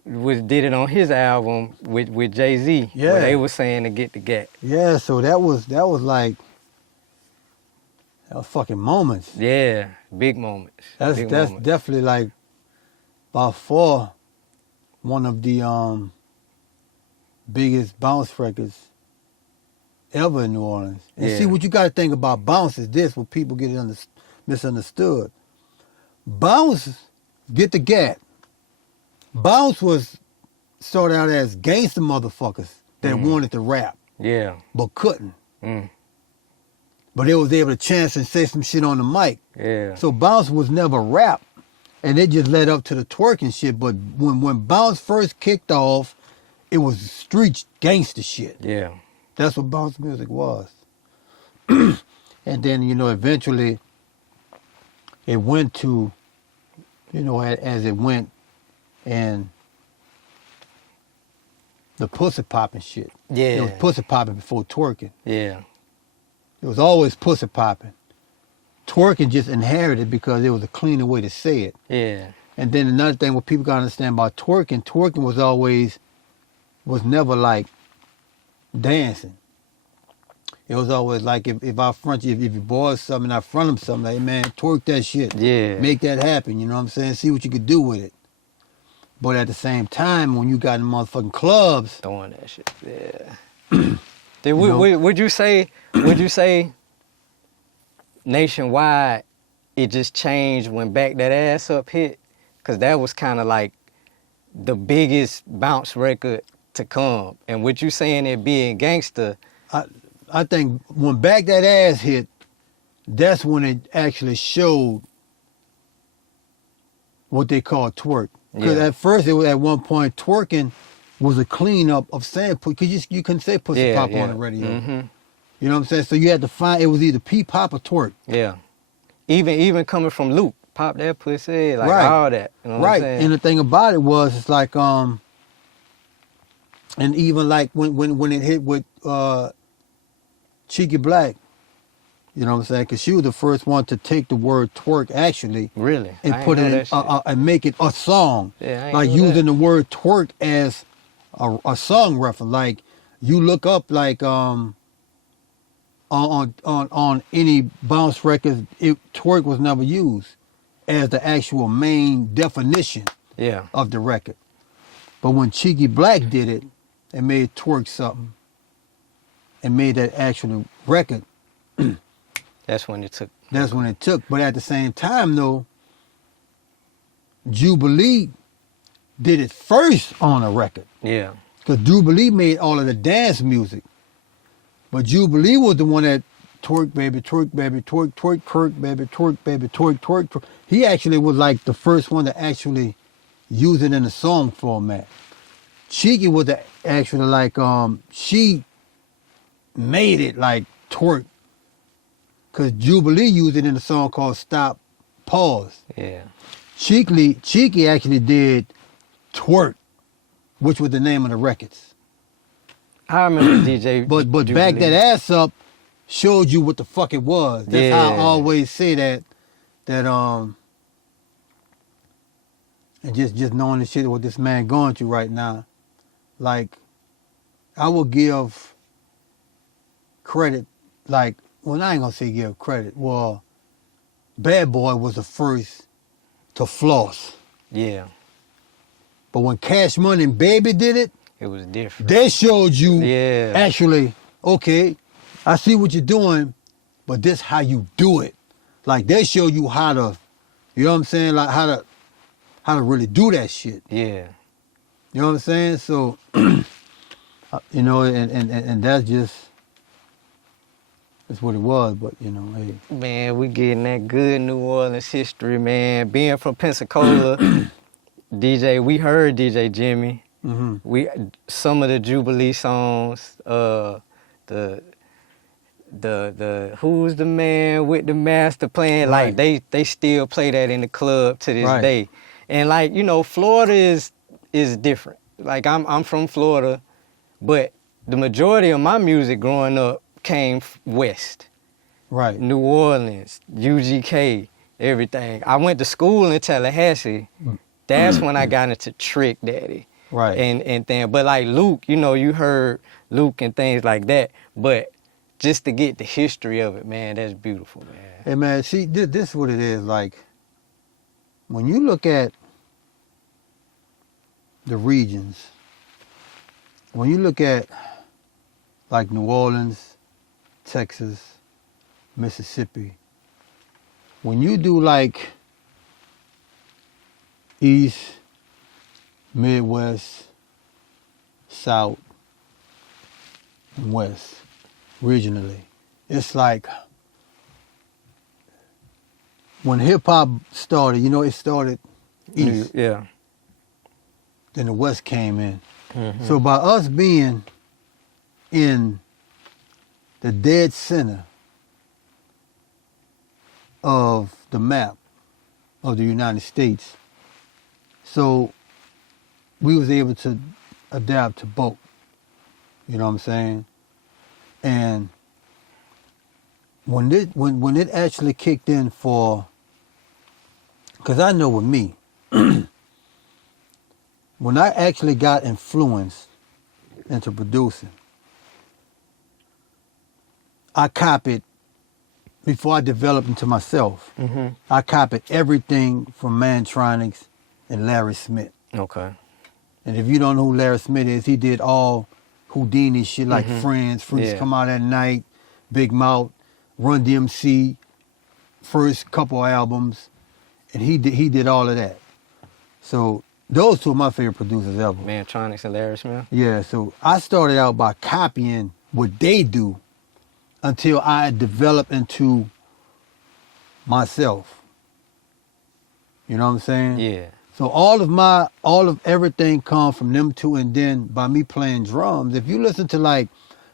did it on his album with Jay-Z. Yeah. Where they were saying to Get the Gat. Yeah, so that was fucking moments. Yeah. Big moments. That's Big moments. definitely like by far one of the biggest bounce records ever in New Orleans. And Yeah. see, what you got to think about bounce is this, what people get misunderstood. Bounce, Get the Gat. Bounce was started out as gangster motherfuckers that wanted to rap Yeah. but couldn't. Mm. But they was able to chance and say some shit on the mic. Yeah. So Bounce was never rap, and it just led up to the twerking shit. But when Bounce first kicked off, it was street gangster shit. Yeah. That's what bounce music was. And then, you know, eventually it went to, you know, as it went, and the pussy popping shit. Yeah. It was pussy popping before twerking. Yeah. It was always pussy popping. Twerking just inherited because it was a cleaner way to say it. Yeah. And then another thing what people gotta understand about twerking was never like dancing. It was always like if I front you, if you boys something, I front them something, like, man, twerk that shit. Yeah. Make that happen, you know what I'm saying? See what you could do with it. But at the same time, when you got in motherfucking clubs, Throwing that shit. Yeah. Would you say nationwide it just changed when Back That Ass Up hit? Because that was kind of like the biggest bounce record to come. And what you saying it being gangster, I think when Back That Ass hit, that's when it actually showed what they call twerk. Because Yeah. at first, it was at one point, twerking was a cleanup of saying, because you couldn't say pussy pop on the radio. Mm-hmm. You know what I'm saying? So you had to find, it was either P-pop or twerk. Yeah. Even coming from Luke, pop that pussy, like Right. all that. You know what I'm Right. saying? And the thing about it was, it's like, and even like when it hit with Cheeky Black, you know what I'm saying? Because she was the first one to take the word twerk actually Really? and I ain't put know it in, that shit. and make it a song. Yeah, I ain't like know that. using the word twerk as a song reference. Like you look up like on any bounce records, twerk was never used as the actual main definition Yeah. of the record. But when Cheeky Black did it and made twerk something and made that actual record, That's when it took. that's when it took. But at the same time, though, Jubilee did it first on a record. Yeah. Because Jubilee made all of the dance music. But Jubilee was the one that twerk, baby, twerk, baby, twerk, twerk, twerk, baby, twerk, baby, twerk, twerk, twerk. He actually was like the first one to actually use it in a song format. Cheeky was actually like, she made it like twerk. Because Jubilee used it in a song called Stop, Pause. Yeah. Cheeky actually did Twerk, which was the name of the records. I remember DJ. But Jubilee. Back That Ass Up showed you what the fuck it was. That's how I Yeah. always say that and just knowing the shit what this man going through right now, like I will give credit, like, well, I ain't gonna say give credit. Well, Bad Boy was the first to floss. Yeah. But when Cash Money and Baby did it, It was different. they showed you Yeah. actually, okay, I see what you're doing, but this how you do it. Like they show you how to, you know what I'm saying? Like how to really do that shit. Yeah. You know what I'm saying? So, you know, and that's just, that's what it was. But, you know, hey. Man, we getting that good New Orleans history, man. Being from Pensacola, DJ, we heard DJ Jimmy. Mm-hmm. Some of the Jubilee songs, the Who's the Man with the Master playing, Right. like they still play that in the club to this Right. day. And like, you know, Florida is different. Like I'm from Florida, but the majority of my music growing up came west. Right. New Orleans, UGK, everything. I went to school in Tallahassee. That's when I got into Trick Daddy. Right. And things. But like Luke, you know, you heard Luke and things like that. But just to get the history of it, man, that's beautiful, man. Hey, man, see, this is what it is. Like, when you look at the regions, when you look at, like, New Orleans, Texas, Mississippi, when you do, like, East, Midwest, South, and West, regionally, it's like, when hip-hop started, you know, it started east. Yeah. Then the West came in. So by us being in the dead center of the map of the United States, so we was able to adapt to both. You know what I'm saying? And when it actually kicked in for, because I know with me, when I actually got influenced into producing, I copied, before I developed into myself, I copied everything from Mantronics and Larry Smith. Okay. And if you don't know who Larry Smith is, he did all Houdini shit like Friends, Freaks Yeah. Come Out at Night, Big Mouth, Run DMC, first couple albums, and he did all of that. So those two are my favorite producers ever. Mantronics and Larry Smith. Yeah, so I started out by copying what they do until I developed into myself. You know what I'm saying? Yeah. So all of everything comes from them two, and then by me playing drums. If you listen to like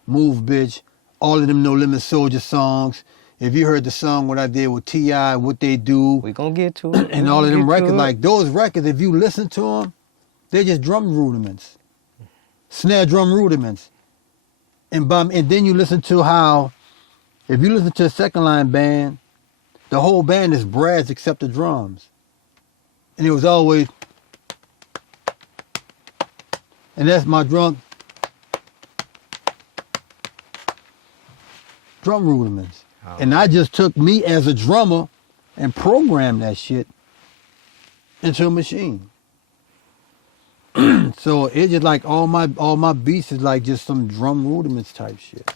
Move Bitch, all of them No Limit Soulja songs, if you heard the song what I did with T.I., What They Do, We gonna get to it. and all of them records, like those records, if you listen to them, they're just drum rudiments, snare drum rudiments. And then you listen to how, if you listen to a second line band, the whole band is brass except the drums. And it was always, and that's my drum rudiments. Oh. And I just took me as a drummer and programmed that shit into a machine. So it's just like all my beats is like just some drum rudiments type shit.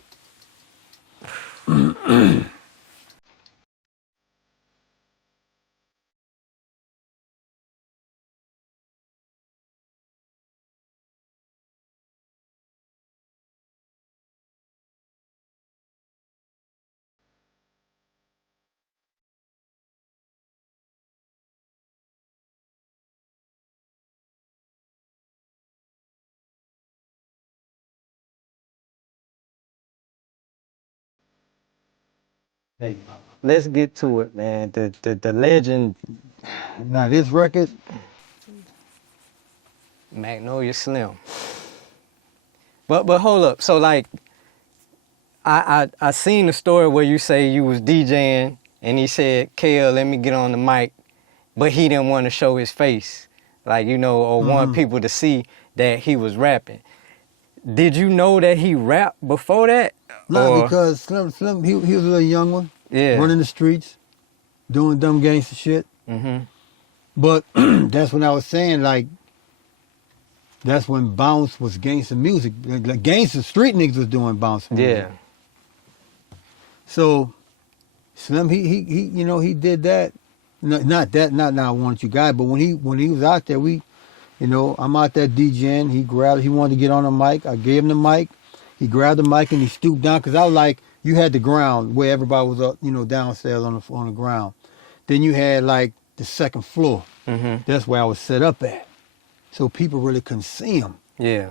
Hey, Let's get to it, man. The legend now this record, Magnolia Slim. But hold up. So like I seen the story where you say you was DJing and he said, KL, let me get on the mic, but he didn't want to show his face. Like, you know, or want people to see that he was rapping. Did you know that he rapped before that? not because Slim he was a little young one, Yeah. running the streets, doing dumb gangster shit. Mm-hmm. But that's when I was saying, like, that's when bounce was gangster music. Like gangster street niggas was doing bounce music. Yeah. So Slim, he you know, he did that. Not now I wanted you guys, but when he was out there, we, you know, I'm out there DJing. He wanted to get on the mic. I gave him the mic. He grabbed the mic and he stooped down, because I was like, you had the ground where everybody was up, you know, downstairs on the ground. Then you had like the second floor. Mm-hmm. That's where I was set up at. So people really couldn't see him. Yeah.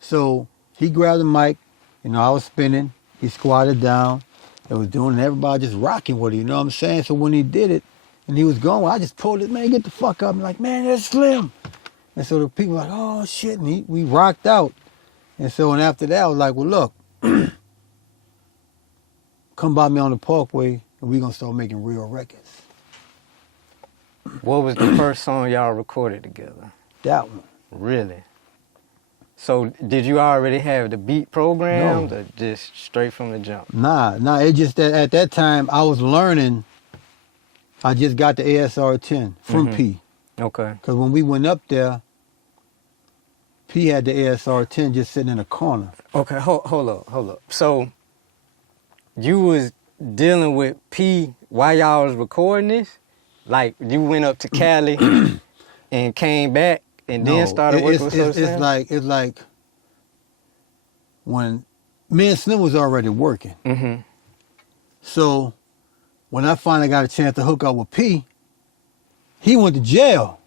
So he grabbed the mic, you know, I was spinning. He squatted down and was doing, and everybody just rocking with it, you know what I'm saying? So when he did it and he was going, I just pulled it, man, get the fuck up. I'm like, man, that's Slim. And so the people were like, oh shit, and we rocked out. And so, and after that, I was like, well, look, come by me on the Parkway and we're gonna start making real records. What was the first song y'all recorded together? That one. Really? So did you already have the beat programmed, or just straight from the jump? Nah, it just that at that time I was learning. I just got the ASR 10 from P. Okay. Because when we went up there, P had the ASR 10 just sitting in a corner. Okay, hold up. So you was dealing with P while y'all was recording this? Like you went up to Cali and came back and then started working with Soulja Slim? It's like when me and Slim was already working. Mm-hmm. So when I finally got a chance to hook up with P, he went to jail.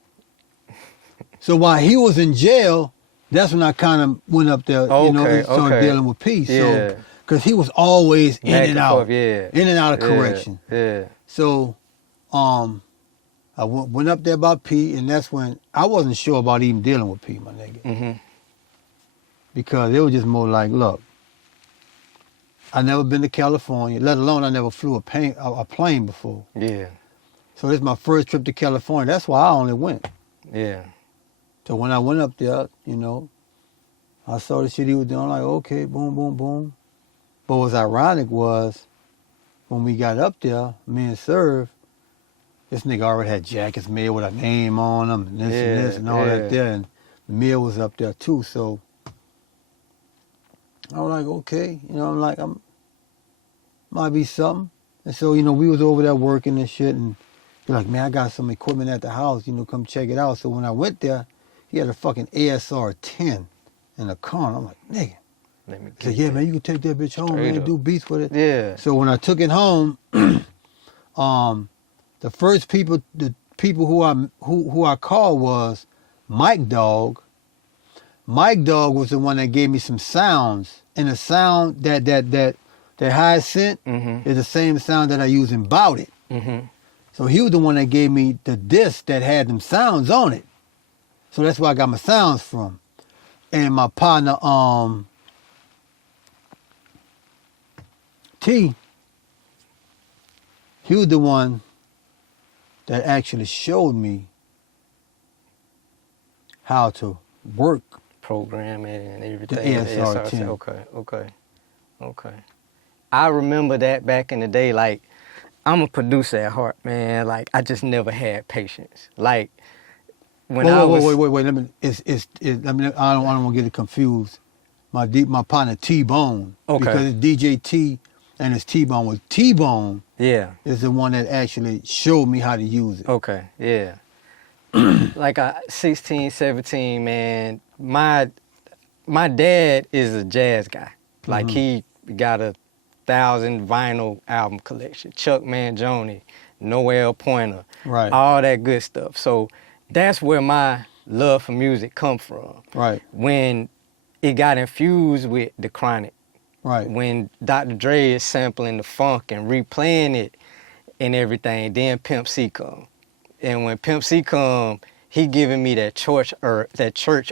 So while he was in jail, that's when I kind of went up there, you know, and started dealing with P. Yeah. So, because he was always in Back and out. forth, yeah. In and out of Yeah, correction. Yeah. So, I went up there about P, and that's when I wasn't sure about even dealing with P, my nigga. Mm-hmm. Because it was just more like, look, I never been to California, let alone I never flew a plane before. Yeah. So this is my first trip to California. That's why I only went. Yeah. So when I went up there, you know, I saw the shit he was doing, like, okay, boom, boom, boom. But what's ironic was, when we got up there, me and Serve, this nigga already had jackets made with a name on them, and this and all that there, and the meal was up there too, so I was like, okay, you know, I'm like, might be something. And so, you know, we was over there working and shit, and you're like, man, I got some equipment at the house, you know, come check it out. So when I went there, he had a fucking ASR 10 in the car, and I'm like, nigga. Let me He said, yeah, man, you can take that bitch home, Straight man, up. do beats with it. Yeah. So when I took it home, the first people, who I called was Mike Dog. Mike Dog was the one that gave me some sounds, and the sound that high scent is the same sound that I use in Bout It. Mm-hmm. So he was the one that gave me the disc that had them sounds on it. So that's where I got my sounds from. And my partner, T, he was the one that actually showed me how to work Programming and everything. the ASR 10. Okay. I remember that back in the day, like, I'm a producer at heart, man. Like, I just never had patience. Like, when I was... Wait. Let me. I don't want to get it confused. My partner T-Bone. Okay. Because it's DJ T and it's T-Bone. With T-Bone Yeah. is the one that actually showed me how to use it. Okay, yeah. Like 16, 17, man, my dad is a jazz guy. Like he got 1,000 vinyl album collection. Chuck Mangione, Noel Pointer, Right. all that good stuff. So that's where my love for music come from. Right. When it got infused with the Chronic. Right. When Dr. Dre is sampling the funk and replaying it and everything, then Pimp C come. And when Pimp C come, he giving me that church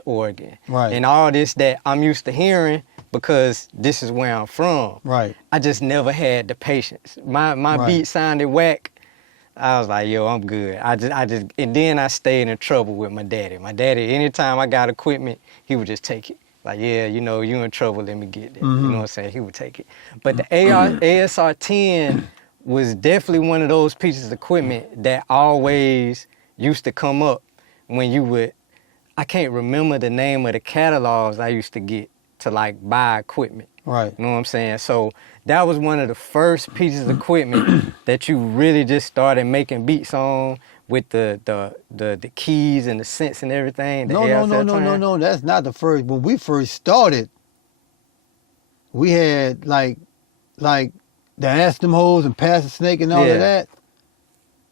organ. Right. And all this that I'm used to hearing because this is where I'm from. Right. I just never had the patience. My Right. beat sounded whack. I was like, yo, I'm good. I just, and then I stayed in trouble with my daddy. My daddy, anytime I got equipment, he would just take it. Like, yeah, you know, you in trouble, let me get that. You know what I'm saying? He would take it. But the ASR 10 was definitely one of those pieces of equipment that always used to come up when you would, I can't remember the name of the catalogs I used to get to like buy equipment. Right. You know what I'm saying? So that was one of the first pieces of equipment that you really just started making beats on with the keys and the synths and everything. No. That's not the first. When we first started, we had like the Ask Them Hoes and Pass the Snake and all of that.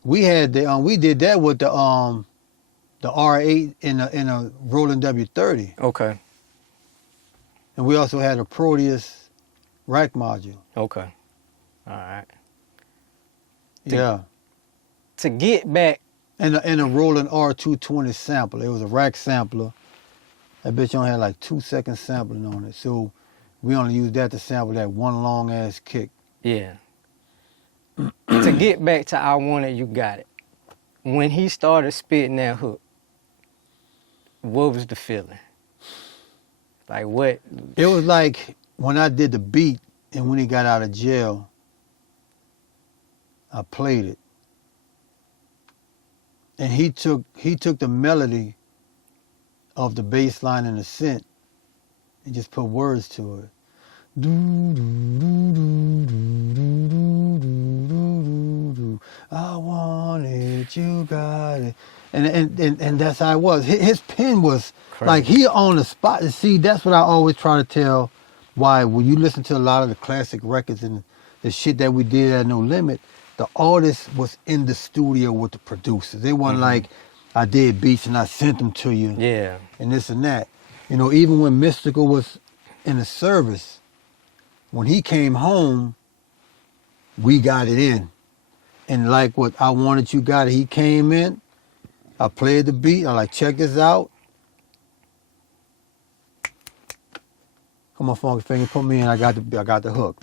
We had we did that with the R8 in a Roland W30. Okay. And we also had a Proteus rack module. Okay. All right. Yeah. To get back. And a Roland R220 sampler. It was a rack sampler. That bitch only had like 2 seconds sampling on it. So we only used that to sample that one long ass kick. Yeah. To get back to I Want It, You Got It. When he started spitting that hook, what was the feeling? Like what? It was like when I did the beat and when he got out of jail, I played it. And he took the melody of the bass line and the synth and just put words to it. I want it, you got it. And that's how it was. His pen was crazy. Like he on the spot. And see, that's what I always try to tell why when you listen to a lot of the classic records and the shit that we did at No Limit, the artist was in the studio with the producers. They weren't like, I did beats and I sent them to you. Yeah. And this and that. You know, even when Mystikal was in the service, when he came home, we got it in. And like what I Wanted You Got It, he came in, I played the beat, I like, check this out. Come on, funky finger, put me in, I got the hook.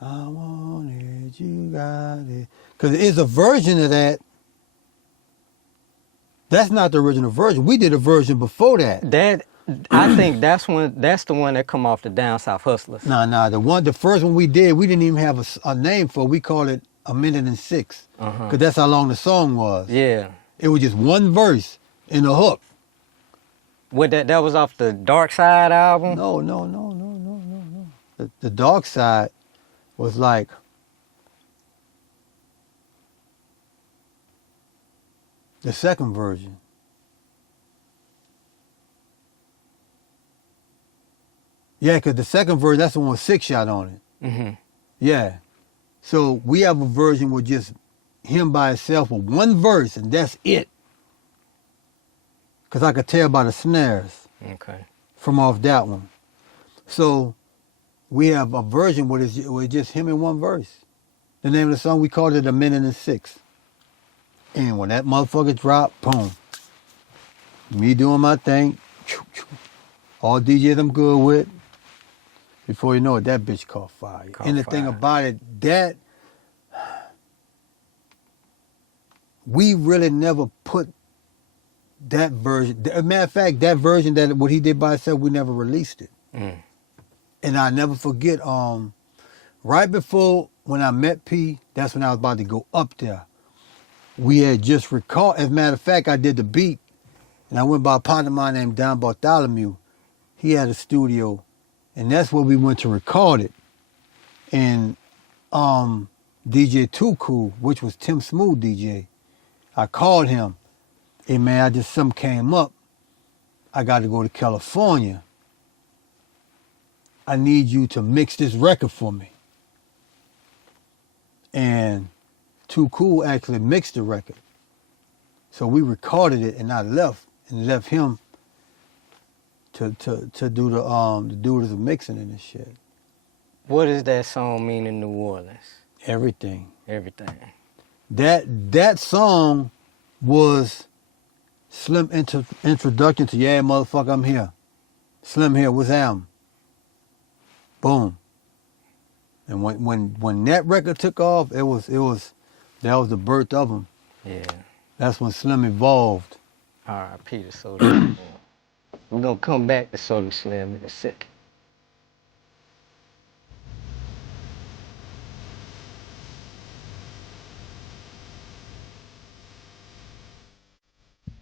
I wanted you got it. Because there is a version of that. That's not the original version. We did a version before that. That I think that's the one that come off the Down South Hustlers. Nah. The first one we did, we didn't even have a name for it. We called it 1:06. Because that's how long the song was. Yeah. It was just one verse in the hook. What that was off the Dark Side album? No. The Dark Side was like the second version. Yeah, because the second version, that's the one with 6 Shot on it. Mm-hmm. Yeah. So we have a version with just him by himself with one verse, and that's it. Because I could tell by the snares from off that one. So we have a version where it's just him in one verse. The name of the song, we called it 1:06. And when that motherfucker dropped, boom. Me doing my thing. All DJs I'm good with. Before you know it, that bitch caught fire. And the thing about it, that we really never put that version. As a matter of fact, that version that what he did by himself, we never released it. And I never forget, right before when I met P, that's when I was about to go up there. We had just recorded, as a matter of fact, I did the beat, and I went by a partner of mine named Don Bartholomew. He had a studio, and that's where we went to record it. And DJ Too Cool, which was Tim Smooth DJ, I called him. Hey man, something came up. I got to go to California. I need you to mix this record for me. And Too Cool actually mixed the record. So we recorded it, and I left him to do the mixing and this shit. What does that song mean in New Orleans? Everything. Everything. That song was Slim introduction to Yeah Motherfucker, I'm here. Slim here, what's happening? Boom. And when that record took off, that was the birth of him. Yeah. That's when Slim evolved. R.I.P. to Soulja Slim. We're gonna come back to Soulja Slim in a second.